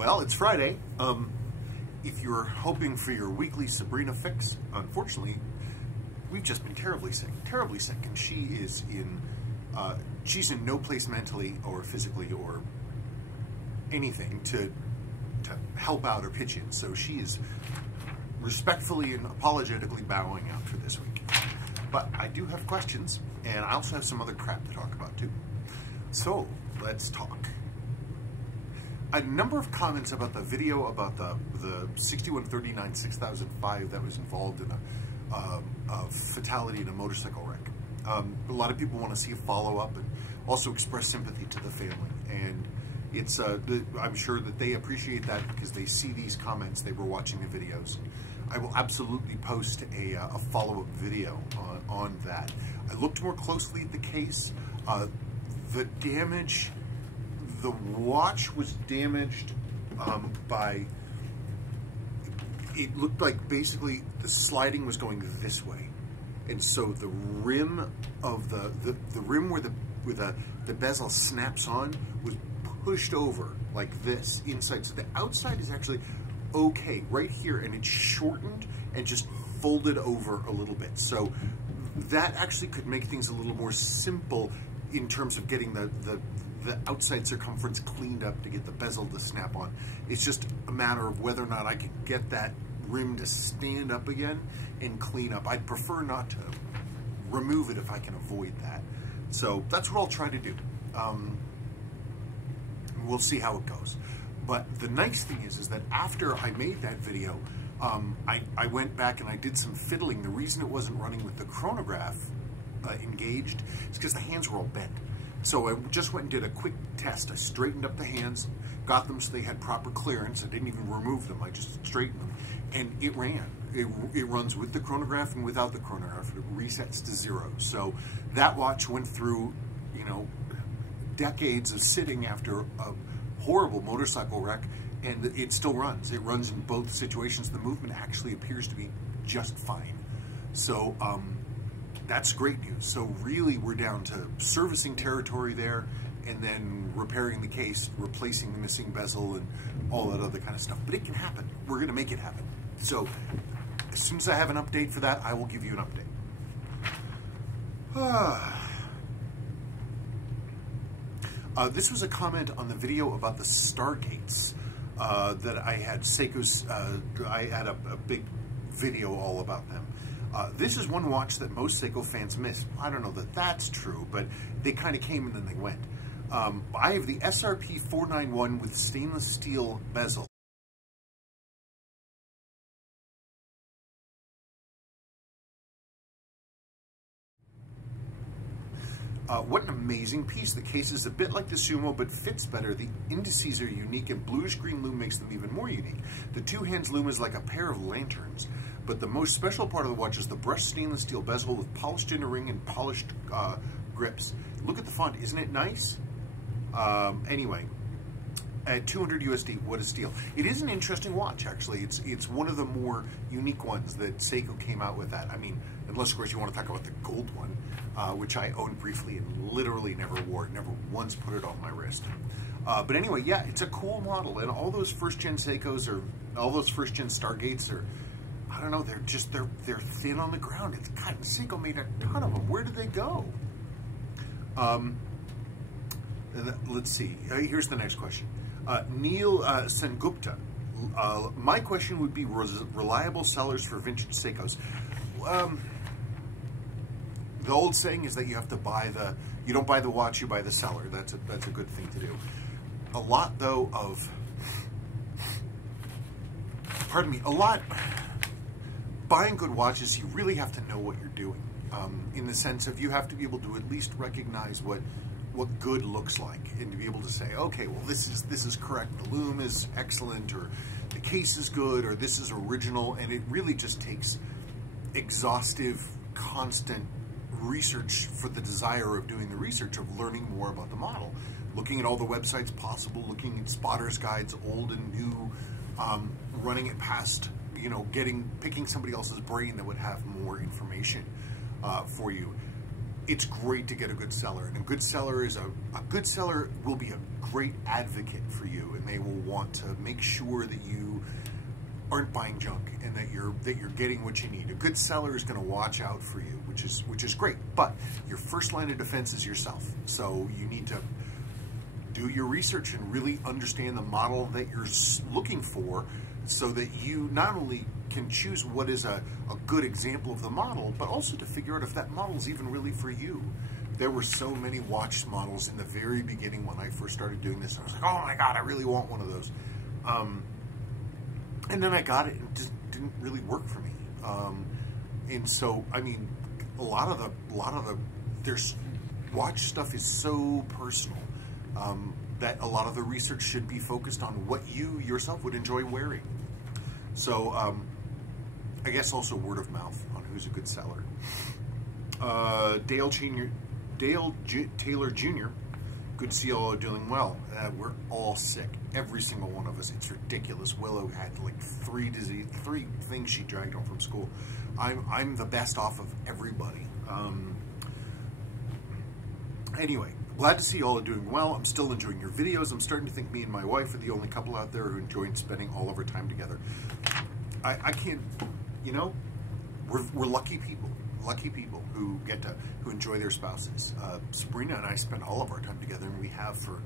Well, it's Friday. If you're hoping for your weekly Sabrina fix, unfortunately, we've just been terribly sick, and she is she's in no place mentally or physically or anything to help out or pitch in. So she is respectfully and apologetically bowing out for this week. But I do have questions, and I also have some other crap to talk about too. So let's talk. A number of comments about the video about the 6139 6005 that was involved in a fatality in a motorcycle wreck. A lot of people want to see a follow-up and also express sympathy to the family. And it's I'm sure that they appreciate that because they see these comments, they were watching the videos. I will absolutely post a follow-up video on that. I looked more closely at the case. The damage, the watch was damaged by, it looked like basically the sliding was going this way. And so the rim of the rim where the bezel snaps on was pushed over like this inside. So the outside is actually okay right here, and it's shortened and just folded over a little bit. So that actually could make things a little more simple in terms of getting the outside circumference cleaned up to get the bezel to snap on. It's just a matter of whether or not I can get that rim to stand up again and clean up. I'd prefer not to remove it if I can avoid that. So that's what I'll try to do. We'll see how it goes. But the nice thing is that after I made that video, I went back and I did some fiddling. The reason it wasn't running with the chronograph engaged is because the hands were all bent. So I just went and did a quick test. I straightened up the hands, got them so they had proper clearance. I didn't even remove them. I just straightened them, and it ran. It runs with the chronograph and without the chronograph. It resets to 0. So that watch went through, you know, decades of sitting after a horrible motorcycle wreck, and it still runs. It runs in both situations. The movement actually appears to be just fine. So that's great news. So really we're down to servicing territory there, and then repairing the case, replacing the missing bezel, and all that other kind of stuff. But it can happen. We're going to make it happen. So as soon as I have an update for that, I will give you an update. This was a comment on the video about the Stargates that I had. Seiko's, I had a big video all about them. This is one watch that most Seiko fans miss. I don't know that that's true, but they kind of came and then they went. I have the SRP 491 with stainless steel bezel. What an amazing piece. The case is a bit like the Sumo, but fits better. The indices are unique, and bluish-green lume makes them even more unique. The two-hands lume is like a pair of lanterns. But the most special part of the watch is the brushed stainless steel bezel with polished inner ring and polished grips. Look at the font. Isn't it nice? Anyway, at 200 USD, what a steal. It is an interesting watch, actually. It's one of the more unique ones that Seiko came out with that. I mean, unless, of course, you want to talk about the gold one, which I owned briefly and literally never wore it, never once put it on my wrist. But anyway, yeah, it's a cool model. And all those first-gen Seikos, or all those first-gen Stargates are, I don't know, they're thin on the ground. It's God, Seiko made a ton of them. Where did they go? Let's see. Here's the next question. Neil Sengupta. My question would be reliable sellers for vintage Seikos. The old saying is that you have to buy you don't buy the watch, you buy the seller. That's a good thing to do. A lot though of, pardon me, buying good watches, you really have to know what you're doing. In the sense of you have to be able to at least recognize what good looks like, and to be able to say, okay, well this is correct. The lume is excellent, or the case is good, or this is original. And it really just takes exhaustive, constant research for the desire of doing the research, of learning more about the model, looking at all the websites possible, looking at spotter's guides, old and new, running it past, you know, picking somebody else's brain that would have more information for you. it's great to get a good seller, and a good seller is a good seller will be a great advocate for you, and they will want to make sure that you aren't buying junk and that you're getting what you need. A good seller is going to watch out for you, which is great. But your first line of defense is yourself. So you need to do your research and really understand the model that you're looking for, so that you not only can choose what is a good example of the model, but also to figure out if that model is even really for you. There were so many watch models in the very beginning when I first started doing this. I was like, oh my God, I really want one of those. And then I got it and it just didn't really work for me. And so, I mean, a lot of the there's watch stuff is so personal that a lot of the research should be focused on what you yourself would enjoy wearing. So, I guess also word of mouth on who's a good seller. Dale Taylor Jr., good to see you all doing well. We're all sick, every single one of us. It's ridiculous. Willow had like three things she dragged home from school. I'm the best off of everybody. Anyway, glad to see you all are doing well. I'm still enjoying your videos. I'm starting to think me and my wife are the only couple out there who enjoy spending all of our time together. I can't, you know, we're lucky people who enjoy their spouses. Sabrina and I spend all of our time together, and we have for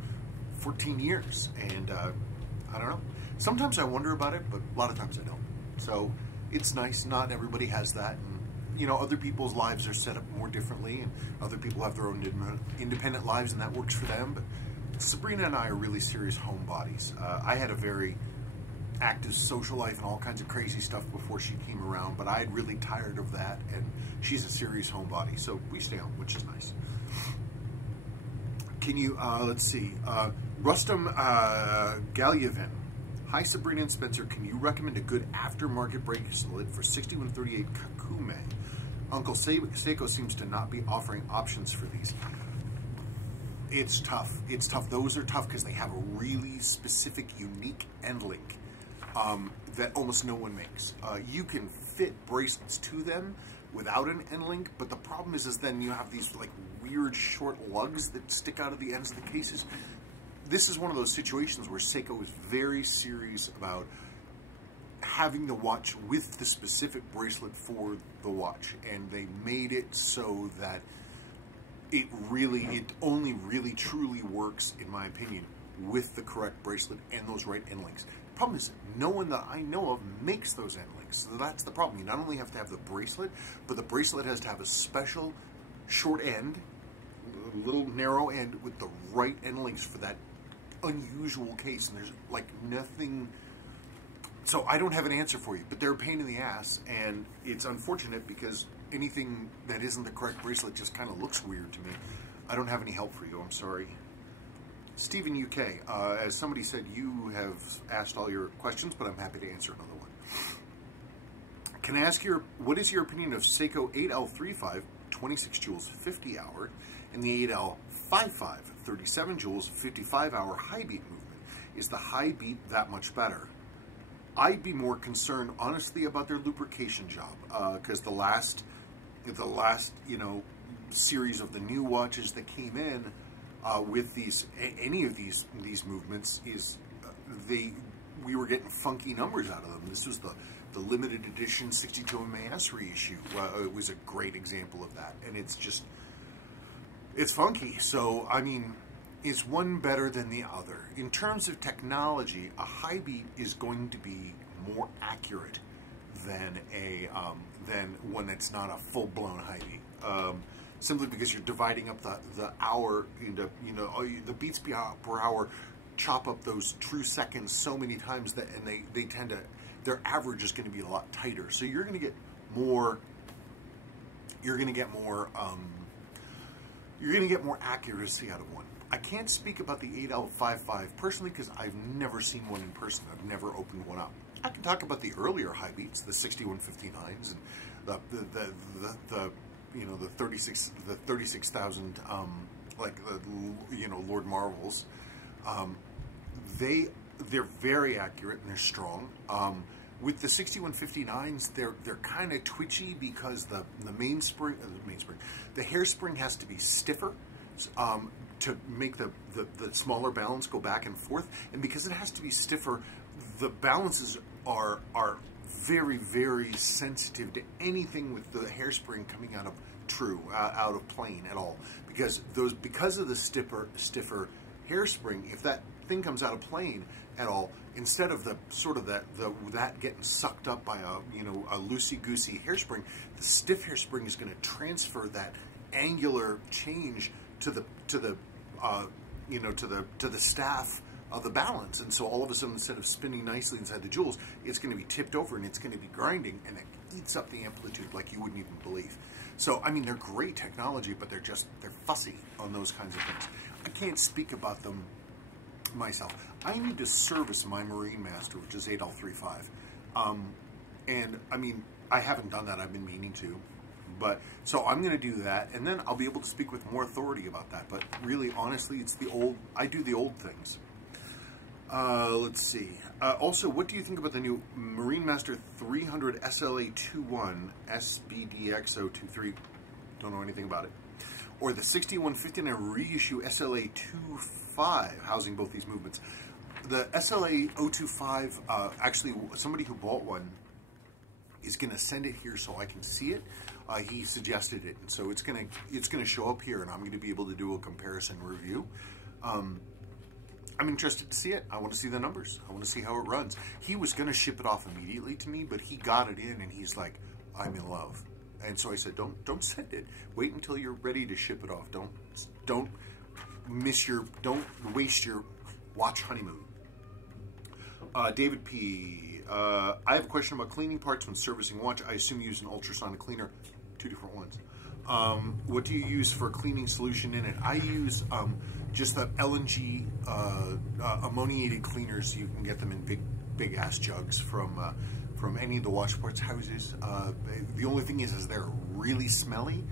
14 years. And I don't know. Sometimes I wonder about it, but a lot of times I don't. So it's nice. Not everybody has that. And, you know, other people's lives are set up more differently, and other people have their own independent lives, and that works for them. But Sabrina and I are really serious homebodies. I had a very active social life and all kinds of crazy stuff before she came around, but I had really tired of that, and she's a serious homebody, so we stay home, which is nice. Can you, let's see, Rustam Galyavin. Hi, Sabrina and Spencer. Can you recommend a good aftermarket bracelet for 6138 Kakume? Uncle Seiko seems to not be offering options for these. It's tough. It's tough. Those are tough because they have a really specific, unique end link that almost no one makes. You can fit bracelets to them without an end link, but the problem is then you have these like weird short lugs that stick out of the ends of the cases. This is one of those situations where Seiko is very serious about having the watch with the specific bracelet for the watch, and they made it so that it only really truly works, in my opinion, with the correct bracelet and those right end links. The problem is no one that I know of makes those end links, so that's the problem. You not only have to have the bracelet, but the bracelet has to have a special short end, a little narrow end with the right end links for that unusual case, and there's like nothing. So I don't have an answer for you, but they're a pain in the ass, and it's unfortunate because anything that isn't the correct bracelet just kind of looks weird to me. I don't have any help for you, I'm sorry. Stephen UK, as somebody said, you have asked all your questions, but I'm happy to answer another one. Can I ask what is your opinion of Seiko 8L35 26 joules 50 hour and the 8L55 37 joules 55 hour high beat movement? Is the high beat that much better? I'd be more concerned, honestly, about their lubrication job, because the last, you know, series of the new watches that came in with any of these movements is we were getting funky numbers out of them. This was the limited edition 62 MAS reissue. It was a great example of that, and it's funky. So I mean, is one better than the other? In terms of technology, a high beat is going to be more accurate than than one that's not a full-blown high beat. Simply because you're dividing up the hour into, you know, the beats per hour chop up those true seconds so many times that, and they tend to, their average is going to be a lot tighter. So you're going to get more accuracy out of one. I can't speak about the 8L55 personally because I've never seen one in person. I've never opened one up. I can talk about the earlier high beats, the 6159s, and the you know, the 36,000 like the, you know, Lord Marvels. They're very accurate and they're strong. With the 6159s, they're kind of twitchy because the mainspring, the hairspring has to be stiffer to make the smaller balance go back and forth, and because it has to be stiffer, the balances are very, very sensitive to anything with the hairspring coming out of out of plane at all, because of the stiffer hairspring, if that thing comes out of plane at all, instead of that getting sucked up by a loosey-goosey hairspring, the stiff hairspring is going to transfer that angular change to the staff of the balance, and so all of a sudden, instead of spinning nicely inside the jewels, it's going to be tipped over and it's going to be grinding, and it eats up the amplitude like you wouldn't even believe. So I mean, they're great technology, but they're fussy on those kinds of things. I can't speak about them myself. I need to service my Marine Master, which is 8L35, and I mean, I haven't done that. I've been meaning to. But so I'm going to do that, and then I'll be able to speak with more authority about that. But really, honestly, it's I do the old things. Let's see. Also, what do you think about the new Marine Master 300 SLA21 SBDX023? Don't know anything about it. Or the 6159 reissue SLA25, housing both these movements. The SLA025, actually, somebody who bought one is going to send it here so I can see it. He suggested it, and so it's gonna show up here, and I'm gonna be able to do a comparison review. I'm interested to see it. I want to see the numbers. I want to see how it runs. He was gonna ship it off immediately to me, but he got it in, and he's like, "I'm in love." And so I said, "Don't send it. Wait until you're ready to ship it off. Don't waste your watch honeymoon." David P. I have a question about cleaning parts when servicing watch. I assume you use an ultrasonic cleaner. Two different ones. What do you use for a cleaning solution in it? I use just the LNG ammoniated cleaners. You can get them in big ass jugs from any of the watch parts houses. The only thing is they're really smelly,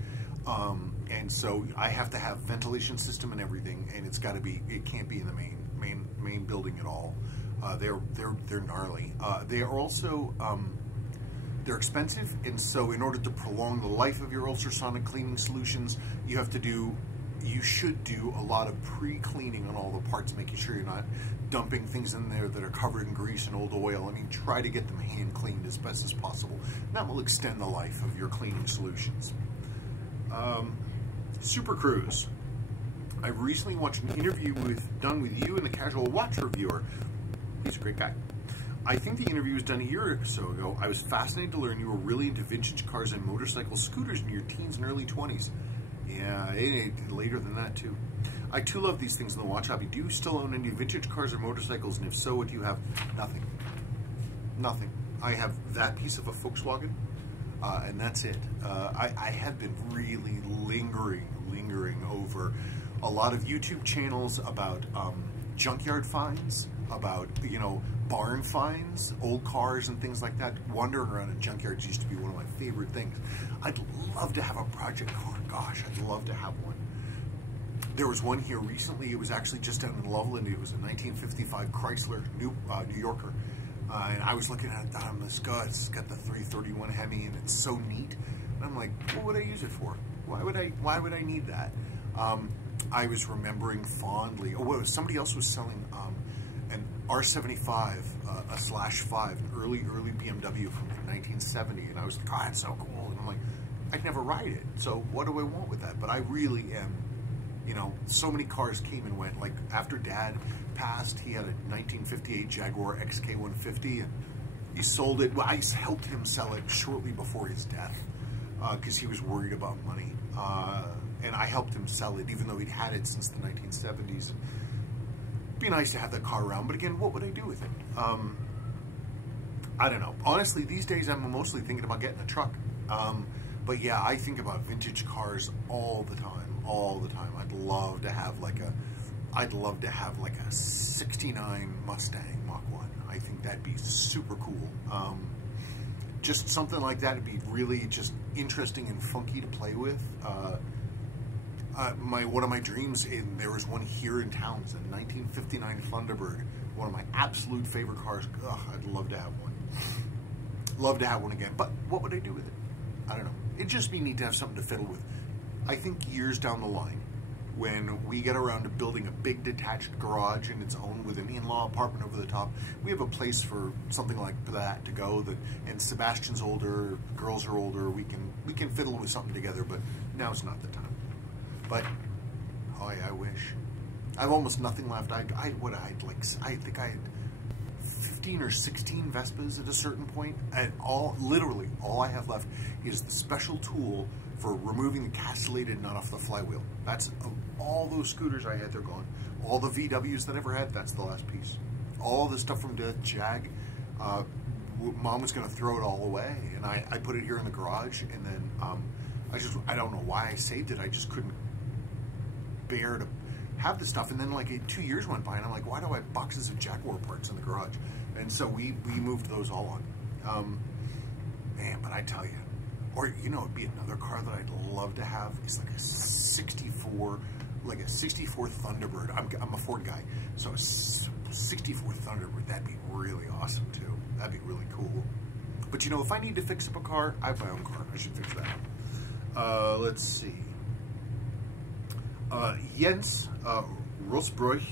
and so I have to have ventilation system and everything, and it can't be in the main building at all. They're gnarly. They are also they're expensive, and so in order to prolong the life of your ultrasonic cleaning solutions, you should do a lot of pre-cleaning on all the parts, making sure you're not dumping things in there that are covered in grease and old oil. I mean, try to get them hand cleaned as best as possible. That will extend the life of your cleaning solutions. Super Cruise. I recently watched an interview done with you and the Casual Watch Reviewer. He's a great guy. I think the interview was done a year or so ago. I was fascinated to learn you were really into vintage cars and motorcycle scooters in your teens and early 20s. Yeah, later than that too. I too love these things in the watch hobby. Do you still own any vintage cars or motorcycles? And if so, what do you have? Nothing. Nothing. I have that piece of a Volkswagen, and that's it. I have been really lingering over a lot of YouTube channels about junkyard finds, about, barn finds, old cars and things like that. Wandering around in junkyards used to be one of my favorite things. I'd love to have a project car. Gosh, I'd love to have one. There was one here recently. It was actually just down in Loveland. It was a 1955 Chrysler New Yorker. And I was looking at it, it's got the 331 Hemi, and it's so neat. And I'm like, what would I use it for? Why would I need that? I was remembering fondly. Somebody else was selling an R75, a /5, an early BMW from like 1970, and I was like, oh, that's so cool. And I'm like, I'd never ride it, so what do I want with that? But I really am, so many cars came and went. Like after Dad passed, he had a 1958 Jaguar XK150, and he sold it. Well, I helped him sell it shortly before his death because he was worried about money. And I helped him sell it, even though he'd had it since the 1970s. It'd be nice to have that car around, but again, what would I do with it? I don't know. Honestly, these days I'm mostly thinking about getting a truck. But yeah, I think about vintage cars all the time. I'd love to have like a 69 Mustang Mach 1. I think that'd be super cool. Just something like that would be really just interesting and funky to play with. One of my dreams, there was one here in town, it's a 1959 Thunderbird, one of my absolute favorite cars. Ugh, I'd love to have one. love to have one again. But what would I do with it? I don't know. It'd just be neat to have something to fiddle with. I think years down the line, when we get around to building a big detached garage in its own with an in-law apartment over the top, we have a place for something like that to go. And Sebastian's older, girls are older. We can fiddle with something together, but now's not the time. But I wish. I have almost nothing left. I think I had 15 or 16 Vespas at a certain point, and literally all I have left is the special tool for removing the castellated nut off the flywheel. That's all those scooters I had, they're gone. All the VWs that I ever had, that's the last piece. All the stuff from the Jag, Mom was going to throw it all away, and I put it here in the garage, and then I don't know why I saved it. I just couldn't bear to have the stuff, and then like 2 years went by, and I'm like, why do I have boxes of Jaguar parts in the garage? And so we moved those all on. Man, but I tell you, or it'd be another car that I'd love to have. It's like a 64 Thunderbird. I'm a Ford guy, so a 64 Thunderbird, that'd be really awesome too. That'd be really cool. But if I need to fix up a car, I have my own car. I should fix that. Let's see. Jens Rosbroich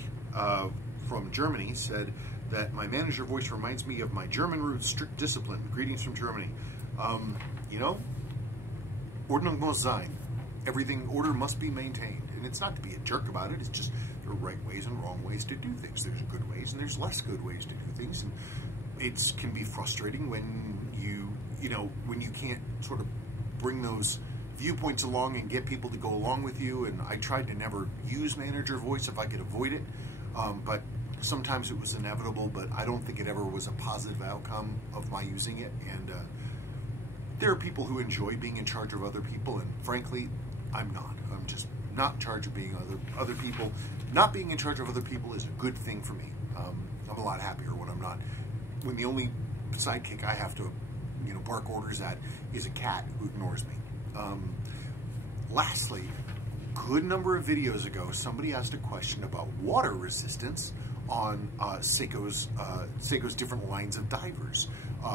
from Germany said that my manager voice reminds me of my German roots, strict discipline. Greetings from Germany. Ordnung muss sein. Order must be maintained. And it's not to be a jerk about it, it's just there are right ways and wrong ways to do things. There's good ways and there's less good ways to do things. And it can be frustrating when when you can't sort of bring those viewpoints along and get people to go along with you. And I tried to never use manager voice if I could avoid it. But sometimes it was inevitable, but I don't think it ever was a positive outcome of my using it. And there are people who enjoy being in charge of other people, and frankly, I'm not. I'm just not in charge of being other people. Not being in charge of other people is a good thing for me. I'm a lot happier when I'm not. When the only sidekick I have to, bark orders at is a cat who ignores me. Lastly, good number of videos ago, somebody asked a question about water resistance on Seiko's different lines of divers,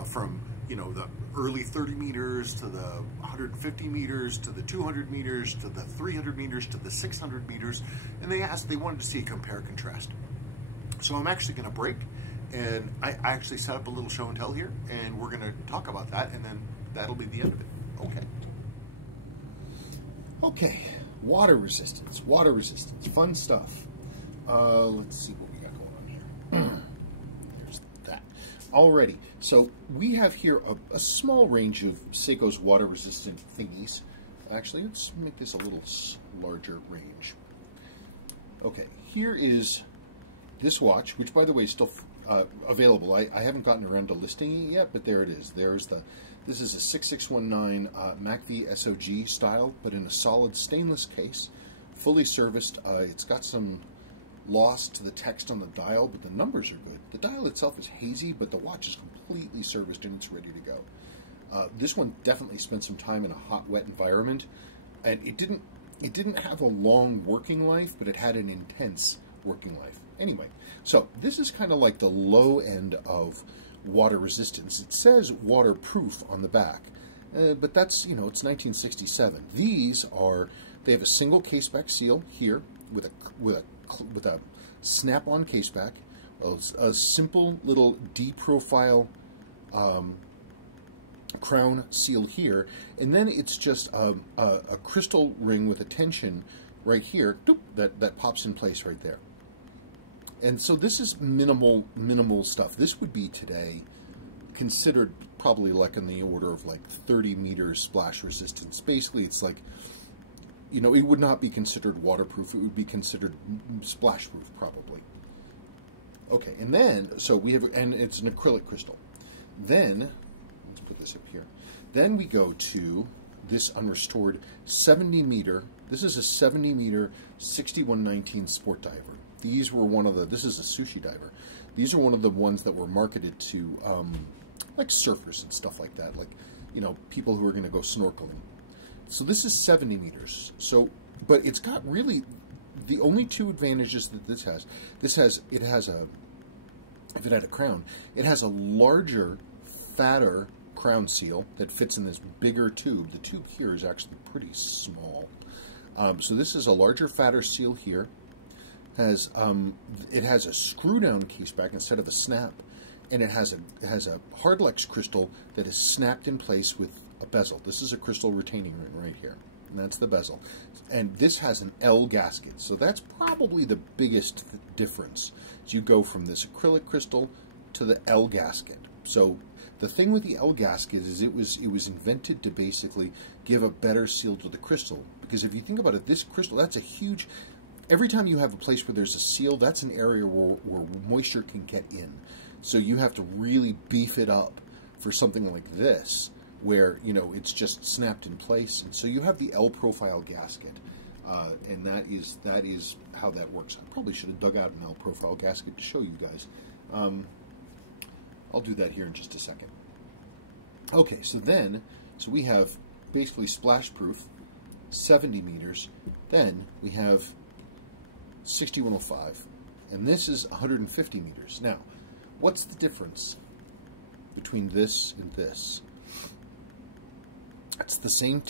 from the early 30 meters to the 150 meters to the 200 meters to the 300 meters to the 600 meters, and they wanted to see a compare contrast. So I'm actually going to break, and I actually set up a little show and tell here, and we're going to talk about that, and then that'll be the end of it. Okay, water resistance, fun stuff. Let's see what we got going on here. There's that. Alrighty, so we have here a small range of Seiko's water-resistant thingies. Actually, let's make this a little larger range. Okay, here is this watch, which by the way is still available. I haven't gotten around to listing it yet, but there it is. This is a 6619 MACV SOG style, but in a solid stainless case, fully serviced. It's got some loss to the text on the dial, but the numbers are good. The dial itself is hazy, but the watch is completely serviced and it's ready to go. This one definitely spent some time in a hot, wet environment, and it didn't have a long working life, but it had an intense working life. Anyway, so this is kind of like the low end of water resistance. It says waterproof on the back, but that's, it's 1967. They have a single case back seal here with a snap-on case back, a simple little D-profile crown seal here, and then it's just a crystal ring with a tension right here that pops in place right there. And so this is minimal stuff. This would be today considered probably like in the order of like 30 meters splash resistance. Basically, it's like, it would not be considered waterproof. It would be considered splash proof probably. Okay, and then, so we have, and it's an acrylic crystal. Then, let's put this up here. Then we go to this unrestored 70 meter, this is a 70 meter 6119 sport diver. These were this is a sushi diver. These are one of the ones that were marketed to like surfers and stuff like that, like, people who are going to go snorkeling. So this is 70 meters. So, but it's got really, the only two advantages that this has, if it had a crown, it has a larger, fatter crown seal that fits in this bigger tube. The tube here is actually pretty small. So this is a larger, fatter seal here. It has a screw-down case back instead of a snap, and it has a hardlex crystal that is snapped in place with a bezel. This is a crystal retaining ring right here, and that's the bezel. And this has an L gasket, so that's probably the biggest difference. As you go from this acrylic crystal to the L gasket. So the thing with the L gasket is it was invented to basically give a better seal to the crystal. Because if you think about it, this crystal, that's a huge... Every time you have a place where there's a seal, that's an area where moisture can get in. So you have to really beef it up for something like this, where, you know, it's just snapped in place. And so you have the L profile gasket, and that is how that works. I probably should have dug out an L profile gasket to show you guys. I'll do that here in just a second. Okay, so we have basically splash proof, 70 meters. Then we have 6105, and this is 150 meters. Now, what's the difference between this and this? It's the same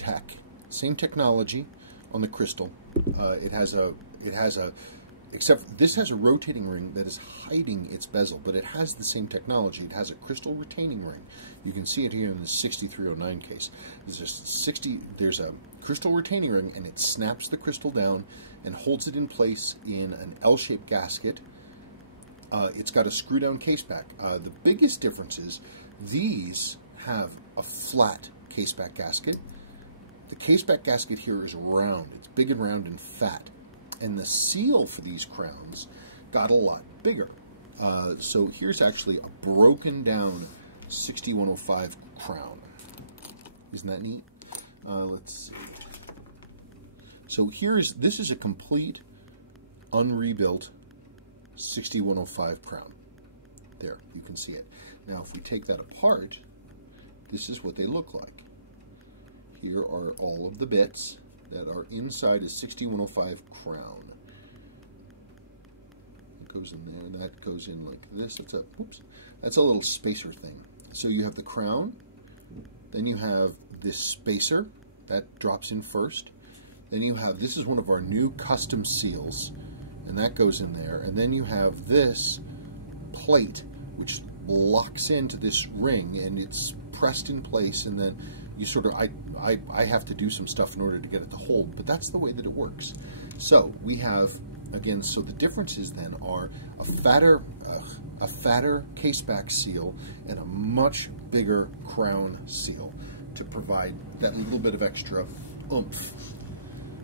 technology on the crystal. Except this has a rotating ring that is hiding its bezel, but it has the same technology. It has a crystal retaining ring. You can see it here in the 6309 case. There's a crystal retaining ring, and it snaps the crystal down and holds it in place in an L-shaped gasket. It's got a screw-down case back. The biggest difference is these have a flat case-back gasket. The case-back gasket here is round. It's big and round and fat. And the seal for these crowns got a lot bigger. So here's actually a broken down 6105 crown. Isn't that neat? Let's see. So this is a complete unrebuilt 6105 crown. There, you can see it. Now if we take that apart, this is what they look like. Here are all of the bits that are inside a 6105 crown. It goes in there, and that goes in like this. That's a little spacer thing. So you have the crown, then you have this spacer that drops in first. Then you have, this is one of our new custom seals, and that goes in there. And then you have this plate, which locks into this ring, and it's pressed in place, and then you sort of, I have to do some stuff in order to get it to hold, but that's the way that it works. So we have, again, so the differences then are a fatter caseback seal and a much bigger crown seal to provide that little bit of extra oomph.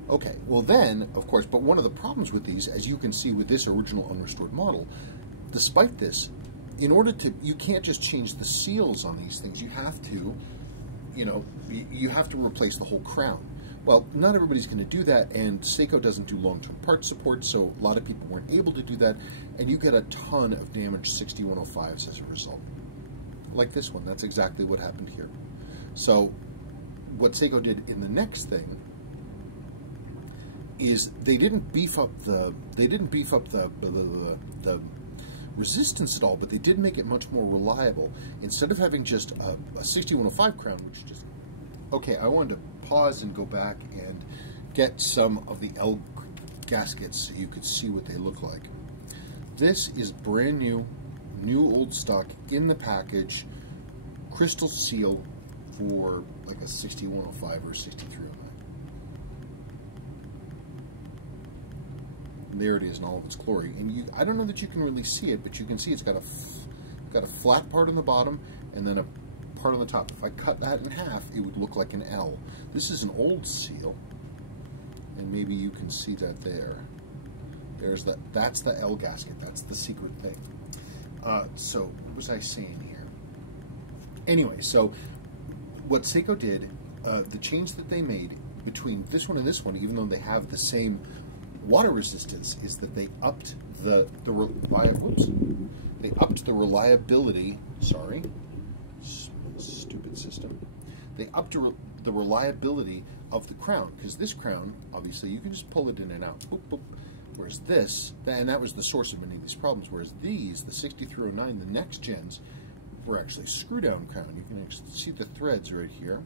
Okay, well then, of course, but one of the problems with these, as you can see with this original unrestored model, despite this, in order to, you can't just change the seals on these things. You have to, you have to replace the whole crown. Well, not everybody's going to do that, and Seiko doesn't do long-term part support, so a lot of people weren't able to do that, and you get a ton of damaged 6105s as a result. Like this one, that's exactly what happened here. So, what Seiko did in the next thing is they didn't beef up the resistance at all, but they did make it much more reliable. Instead of having just a 6105 crown, which just... Okay, I wanted to pause and go back and get some of the L gaskets so you could see what they look like. This is brand new old stock, in the package, crystal seal for like a 6105 or 6309. There it is in all of its glory, and I don't know that you can really see it, but you can see it's got a flat part on the bottom and then a part on the top. If I cut that in half, it would look like an L. This is an old seal, and maybe you can see that there. There's that. That's the L gasket. That's the secret thing. So what was I saying here? Anyway, so what Seiko did, the change that they made between this one and this one, even though they have the same water resistance, is that they upped the reliability. Sorry, stupid system. They upped the reliability of the crown, because this crown, obviously, you can just pull it in and out. Boop, boop. Whereas this, and that was the source of many of these problems. Whereas these, the 6309, the next gens, or actually screw-down crown. You can actually see the threads right here.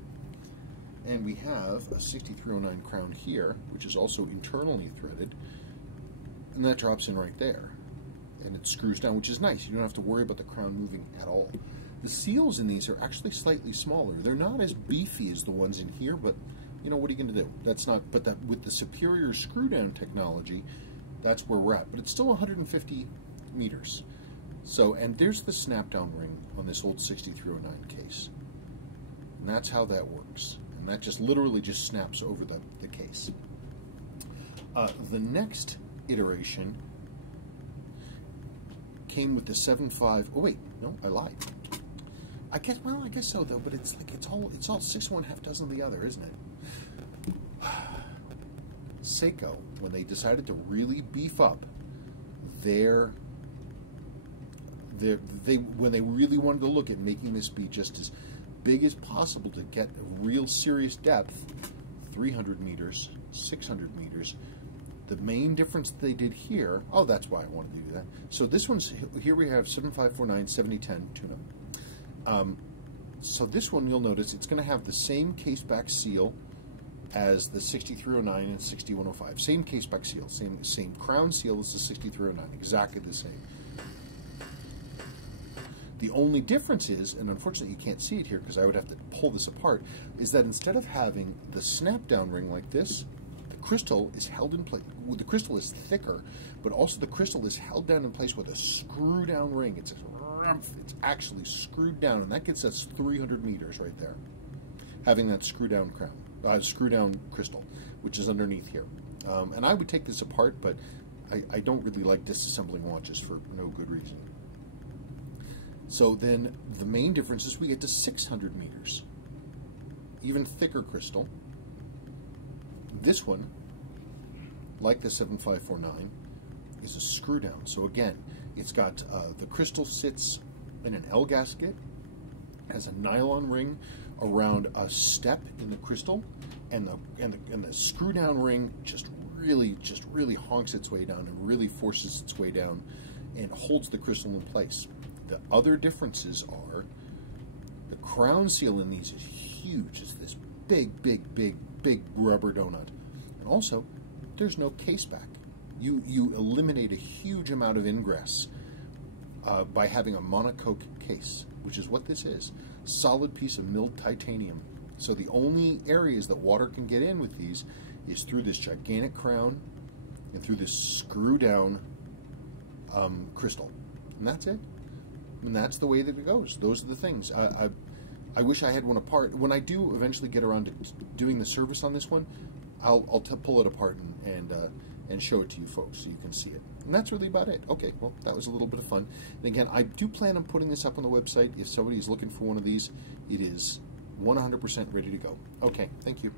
And we have a 6309 crown here, which is also internally threaded, and that drops in right there. And it screws down, which is nice. You don't have to worry about the crown moving at all. The seals in these are actually slightly smaller. They're not as beefy as the ones in here, but you know, what are you going to do? That's not, but that with the superior screw-down technology, that's where we're at. But it's still 150 meters. So, and there's the snap-down ring on this old 6309 case. And that's how that works. And that just literally just snaps over the case. The next iteration came with the 7.5. Oh wait, no, I lied. I guess so though. But it's like it's all 6 1 half dozen of the other, isn't it? Seiko, when they decided to really beef up when they really wanted to look at making this be just as big as possible to get a real serious depth, 300 meters, 600 meters. The main difference they did here, oh, that's why I wanted to do that. So this one's, here we have 7549 7010 tune-up. So this one, you'll notice, it's going to have the same case-back seal as the 6309 and 6105. Same case-back seal, same crown seal as the 6309, exactly the same. The only difference is, and unfortunately you can't see it here because I would have to pull this apart, is that instead of having the snap-down ring like this, the crystal is held in place. The crystal is thicker, but also the crystal is held down in place with a screw-down ring. It's actually screwed down, and that gets us 300 meters right there, having that screw-down crown, screw-down crystal, which is underneath here. And I would take this apart, but I don't really like disassembling watches for no good reason. So then the main difference is we get to 600 meters. Even thicker crystal. This one, like the 7549, is a screw down. So again, it's got the crystal sits in an L gasket, has a nylon ring around a step in the crystal, and the screw down ring just really honks its way down and really forces its way down and holds the crystal in place. The other differences are the crown seal in these is huge. It's this big rubber donut. And also, there's no case back. You eliminate a huge amount of ingress by having a monocoque case, which is what this is. Solid piece of milled titanium. So the only areas that water can get in with these is through this gigantic crown and through this screw down crystal. And that's it. And that's the way that it goes. Those are the things. I wish I had one apart. When I do eventually get around to doing the service on this one, I'll pull it apart and show it to you folks so you can see it. And that's really about it. Okay, well, that was a little bit of fun. And again, I do plan on putting this up on the website. If somebody's looking for one of these, it is 100% ready to go. Okay, thank you.